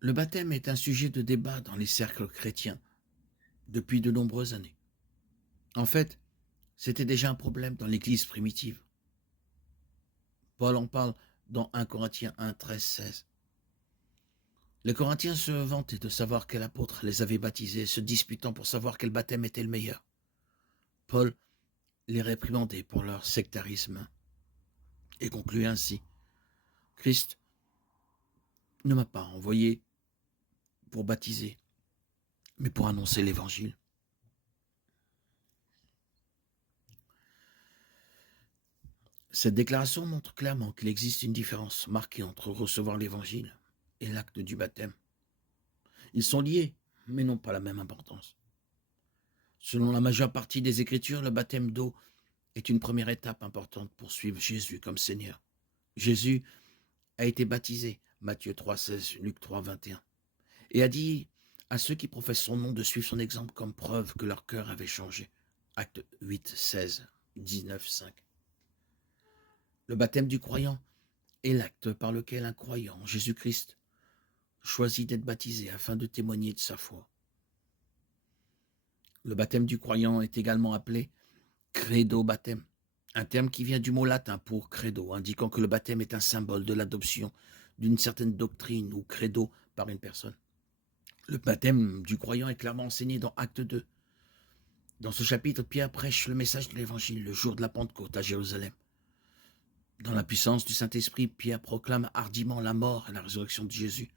Le baptême est un sujet de débat dans les cercles chrétiens depuis de nombreuses années. En fait, c'était déjà un problème dans l'Église primitive. Paul en parle dans 1 Corinthiens 1, 13, 16. Les Corinthiens se vantaient de savoir quel apôtre les avait baptisés, se disputant pour savoir quel baptême était le meilleur. Paul les réprimandait pour leur sectarisme et conclut ainsi: Christ ne m'a pas envoyé pour baptiser, mais pour annoncer l'Évangile. Cette déclaration montre clairement qu'il existe une différence marquée entre recevoir l'Évangile et l'acte du baptême. Ils sont liés, mais n'ont pas la même importance. Selon la majeure partie des Écritures, le baptême d'eau est une première étape importante pour suivre Jésus comme Seigneur. Jésus a été baptisé, Matthieu 3,16, Luc 3,21, et a dit à ceux qui professent son nom de suivre son exemple comme preuve que leur cœur avait changé. Actes 8, 16, 19, 5. Le baptême du croyant est l'acte par lequel un croyant en Jésus-Christ choisit d'être baptisé afin de témoigner de sa foi. Le baptême du croyant est également appelé credo baptême, un terme qui vient du mot latin pour credo, indiquant que le baptême est un symbole de l'adoption d'une certaine doctrine ou credo par une personne. Le baptême du croyant est clairement enseigné dans Acte 2. Dans ce chapitre, Pierre prêche le message de l'Évangile le jour de la Pentecôte à Jérusalem. Dans la puissance du Saint-Esprit, Pierre proclame hardiment la mort et la résurrection de Jésus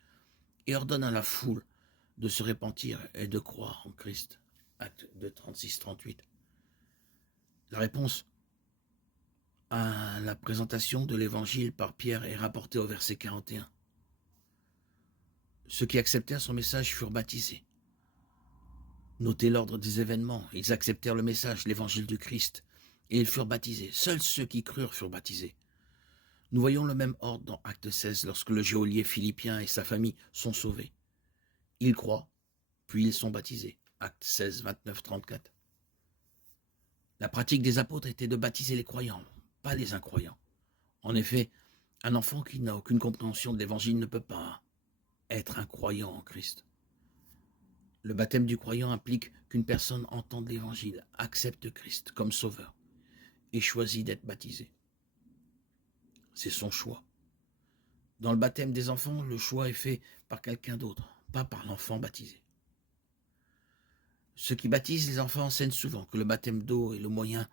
et ordonne à la foule de se repentir et de croire en Christ. Acte 2, 36-38. La réponse à la présentation de l'Évangile par Pierre est rapportée au verset 41. Ceux qui acceptèrent son message furent baptisés. Notez l'ordre des événements. Ils acceptèrent le message, l'Évangile du Christ, et ils furent baptisés. Seuls ceux qui crurent furent baptisés. Nous voyons le même ordre dans Acte 16, lorsque le geôlier philippien et sa famille sont sauvés. Ils croient, puis ils sont baptisés. Acte 16, 29, 34. La pratique des apôtres était de baptiser les croyants, pas les incroyants. En effet, un enfant qui n'a aucune compréhension de l'Évangile ne peut pas être un croyant en Christ. Le baptême du croyant implique qu'une personne entende l'Évangile, accepte Christ comme sauveur et choisit d'être baptisé. C'est son choix. Dans le baptême des enfants, le choix est fait par quelqu'un d'autre, pas par l'enfant baptisé. Ceux qui baptisent les enfants enseignent souvent que le baptême d'eau est le moyen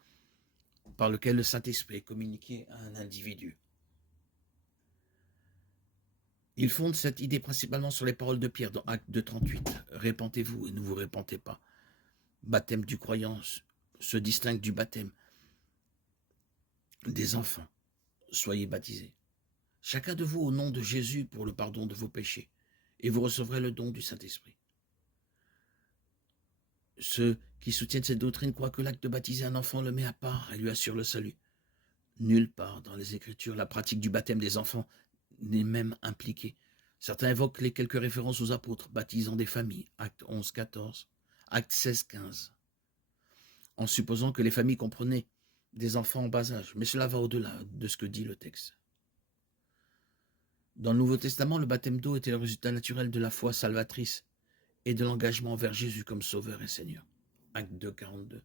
par lequel le Saint-Esprit est communiqué à un individu. Ils fondent cette idée principalement sur les paroles de Pierre dans Acte 2,38. « Répentez-vous et ne vous répentez pas ». Baptême du croyant se distingue du baptême des enfants. Soyez baptisés. Chacun de vous au nom de Jésus pour le pardon de vos péchés, et vous recevrez le don du Saint-Esprit. Ceux qui soutiennent cette doctrine croient que l'acte de baptiser un enfant le met à part et lui assure le salut. Nulle part dans les Écritures, la pratique du baptême des enfants n'est même impliquée. Certains évoquent les quelques références aux apôtres baptisant des familles, Acte 11, 14, Acte 16, 15, en supposant que les familles comprenaient des enfants en bas âge, mais cela va au-delà de ce que dit le texte. Dans le Nouveau Testament, le baptême d'eau était le résultat naturel de la foi salvatrice et de l'engagement envers Jésus comme Sauveur et Seigneur. Acte 2, 42.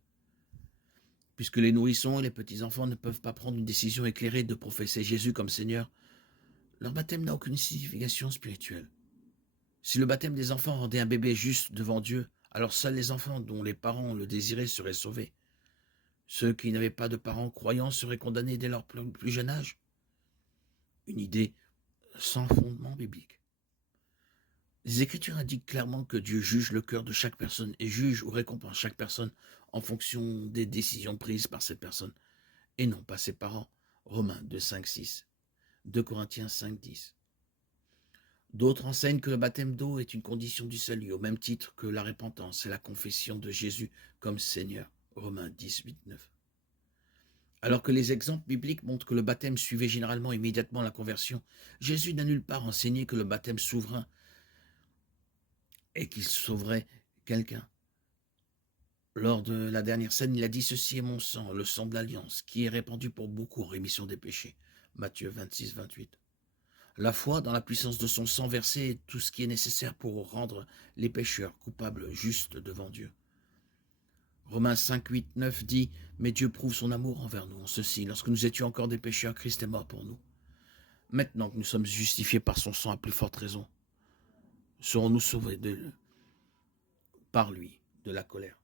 Puisque les nourrissons et les petits-enfants ne peuvent pas prendre une décision éclairée de professer Jésus comme Seigneur, leur baptême n'a aucune signification spirituelle. Si le baptême des enfants rendait un bébé juste devant Dieu, alors seuls les enfants dont les parents le désiraient seraient sauvés. Ceux qui n'avaient pas de parents croyants seraient condamnés dès leur plus jeune âge. Une idée sans fondement biblique. Les Écritures indiquent clairement que Dieu juge le cœur de chaque personne et juge ou récompense chaque personne en fonction des décisions prises par cette personne, et non pas ses parents. Romains 2, 5, 6, 2 Corinthiens 5, 10. D'autres enseignent que le baptême d'eau est une condition du salut, au même titre que la repentance et la confession de Jésus comme Seigneur. Romains 10, 8, 9. Alors que les exemples bibliques montrent que le baptême suivait généralement immédiatement la conversion, Jésus n'a nulle part enseigné que le baptême souverain et qu'il sauverait quelqu'un. Lors de la dernière scène, il a dit « Ceci est mon sang, le sang de l'alliance, qui est répandu pour beaucoup en rémission des péchés ». Matthieu 26, 28. La foi dans la puissance de son sang versé est tout ce qui est nécessaire pour rendre les pécheurs coupables justes devant Dieu. Romains 5, 8, 9 dit « Mais Dieu prouve son amour envers nous en ceci, lorsque nous étions encore des pécheurs, Christ est mort pour nous. Maintenant que nous sommes justifiés par son sang à plus forte raison, serons-nous sauvés par lui de la colère. »